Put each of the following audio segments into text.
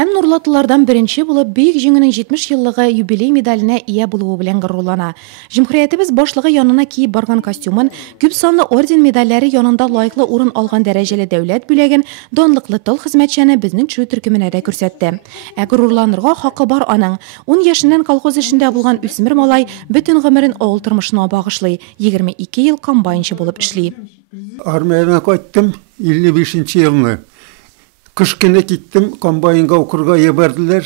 Һәм Нурлатылардан беренче булып бөек җиңүнең 70 еллыгы юбилей медаленә ия булуы белән горурлана. Җөмһүриятебез башлыгы янына киеп барган костюмын, күп санлы орден медальләре янында лайыклы урын алган дәрәҗәле дәүләт бүләген данлыклы тыл хезмәтчәне безнең төшү төркеменә дә күрсәтте. Ә горурланырга хакы бар аның. 10 яшеннән колхоз эшендә булган үсмер малай бөтен гомерен авыл тормышына багышлый. 22 ел комбайнчы булып эшли. Армиядан кайттым 55 елны. Кыш көне киттем, комбайнга укырга ебәрделәр.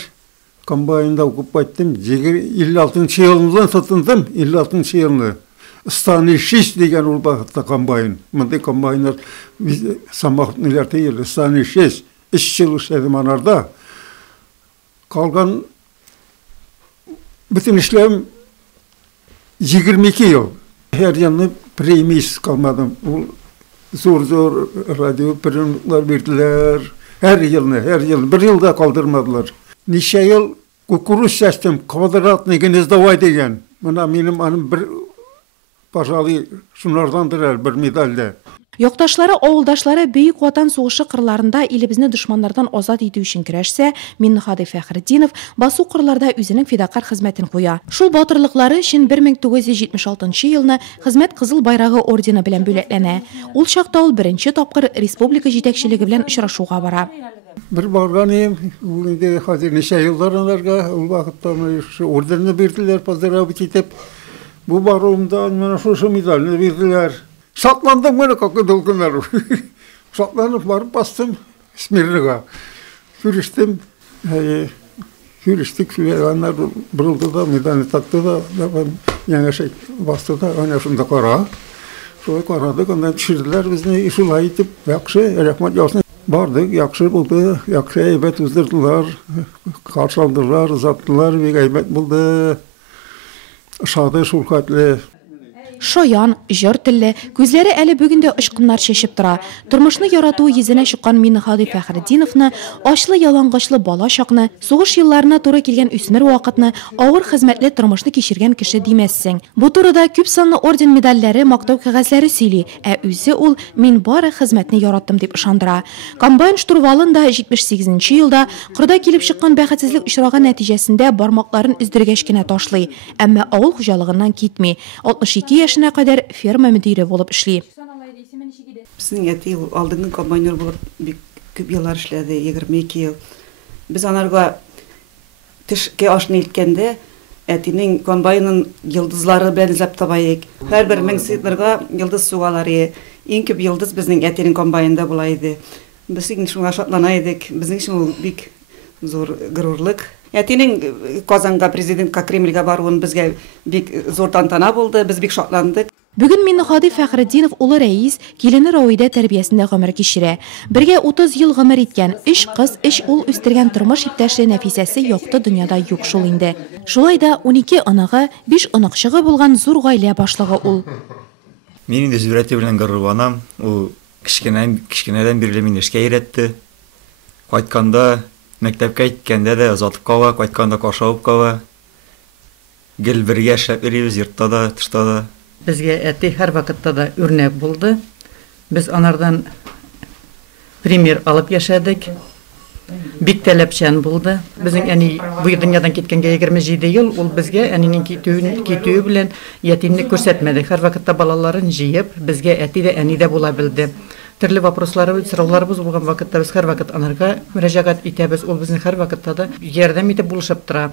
Комбайнда укып кайттым. 56 елдан тотындым, 56 елны. Станый 6 дигән ул вакытта комбайн. Монда комбайннар самохнилар тиел, станый 6. 3 ел эшләдем анарда. Калган bütün işlem 22 yıl. Her yanına premis kalmadım. Zor radyo prenuklar verdiler. Her yıl. Bir yılda kaldırmadılar. Neçe yıl kukuruz seçtim. Kvadratlı gnizdovay degen. Bana benim hanım bir paşalı şunlardandır bir medalde. Якташлары, авылдашлары Бөек Ватан сугышы кырларында илебезне дошманнардан азат итү өчен көрәшсә, Миннехади Фәхретдинов басу кырларда үзенең фидакар хезмәтен куя. Шул батырлыклары өчен 1976 елны Хезмәт Кызыл байрагы ордены белән бүләкләнә. Ул чакта ул беренче тапкыр республика җитәкчелеге белән очрашуга бара. Bir barganıyım, indi hazır neçe yıllar onlarga, ul vaqtda ordenini verdiler, pazara kitap. Bu barımdan bana şu medalini verdiler. Şatlandım bana kakı dolgunlar. Şatlanıp varıp bastım İsmirli'ga. Yürüstük, onlar buruldu da, medalini taktı da, yani bastı da, öyle şunda kara. Şöyle karadık, ondan düşürdüler, bizni şulay itip, yakşı, rahmat yalsın. Bardık, yakşı buldu, yakşı eybet uzdurdular, karşı aldılar, uzattılar, bir eybet buldu. Şadı, şulkatlı. Шаян, җыр телле, күзләре әле бүгендә очкыннар чәчеп тора. Тормышны яратуы йөзенә чыккан Миннехади Фәхретдиновны, ачлы ялангачлы бала чакны, сугыш елларына туры килгән үсмер вакытны, авыр хезмәтле тормышны кичергән кеше димәссең. Бу турыда күп санлы орден медальләре, мактау кәгазьләре сөйли, ә үзе ул мин бары хезмәтне яраттым дип ышандыра. Комбайн штурвалын да 78 елда кырда килеп чыккан бәхетсезлек очраган нәтиҗәсендә бармакларын өздергәч кенә ташлый, әмма авыл хуҗалыгыннан китми. 62 яшенә кадәр ферма мөдире булып эшли. Безнең әти алдынгы комбайнер булып бик күп еллар эшләде, 22 ел. Без анарга төшкә ашны илткәндә әтинең комбайнын йылдызлары белән эзләп табайык. Һәрбер меңситләргә йылдыз сугалары. Иң күп йылдыз безнең әтинең комбайнында була иде. Без инде шуңа шатлана идек. Безнең өчен ул бик зур горурлык. Әтинең Казанга президентка Кремльгә баруын безгә бик зур тантана булды. Без бик шатландык. Бүген Миннехади Фәхретдинов улы рәис, килене Рауидә тәрбиясендә гомер кичерә. Бергә 30 ел гомер иткән, 3 кыз, 3 ул үстергән тормыш иптәше Нәфисәсе якты дөньяда юк шул инде. Шулай да 12 анагы, 5 оныкчыгы булган зур гаилә башлыгы ул. Мин инде зурәте белән горурланам. Ул кичкенәдән бирле мине эшкә өйрәтте. Кайтканда мәктәпкә киткәндә дә озатып кала, кайтканда кашавып кала. Гел бергә эшләп йөрибез, йортта да, тышта да. Безгә әти һәр вакытта да үрнәк булды. Без анардан пример алып яшәдек. Бик таләпчән булды. Безнең әни бу дөньядан киткәнгә 27 ел, ул безгә әнинең китүе белән ятимне күрсәтмәде. Һәр вакытта балаларын җыеп, безгә әти дә, әни дә була белде. Төрле вопросларыбыз, сорауларыбыз булган вакытта без һәр вакыт анарга мөрәҗәгать итәбез. Ул безнең һәр вакытта да ярдәм итеп булышып тора.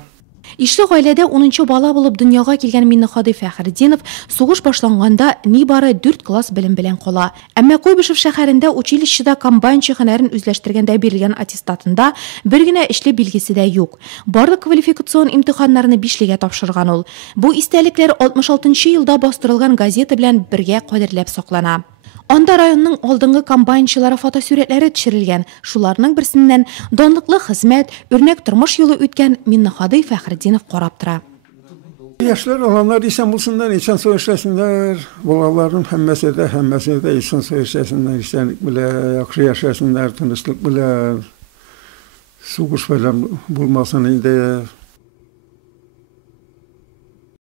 Ишле гаиләдә 10нчы бала булып дөньяга килгән Миннехади Фәхретдинов сугыш башланганда нибары 4 класс белем белән кала. Әмма Куйбышев шәһәрендә училищеда комбайнчы һөнәрен үзләштергәндә бирелгән аттестатында бер генә эшле билгесе дә юк. Барлык квалификацион имтиханнарны 5легә тапшырган ул. Бу истәлекләр 66 елда бастырылган газета белән бергә кадерләп саклана. Анда районның алдынгы комбайнчылары фотосурәтләре төшерелгән. Шуларның берсеннән данлыклы хезмәт, үрнәк тормыш юлы үткән Миннехади Фәхретдинов карап тора. Яшьләр аланнар исән булсыннар, исән сөйләшсеннәр. Балаларның һәммәсе дә исән сөйләшсеннәр, исәнлек белән, яхшы яшәсеннәр, тынычлык белән. Сугыш белән булмасын инде.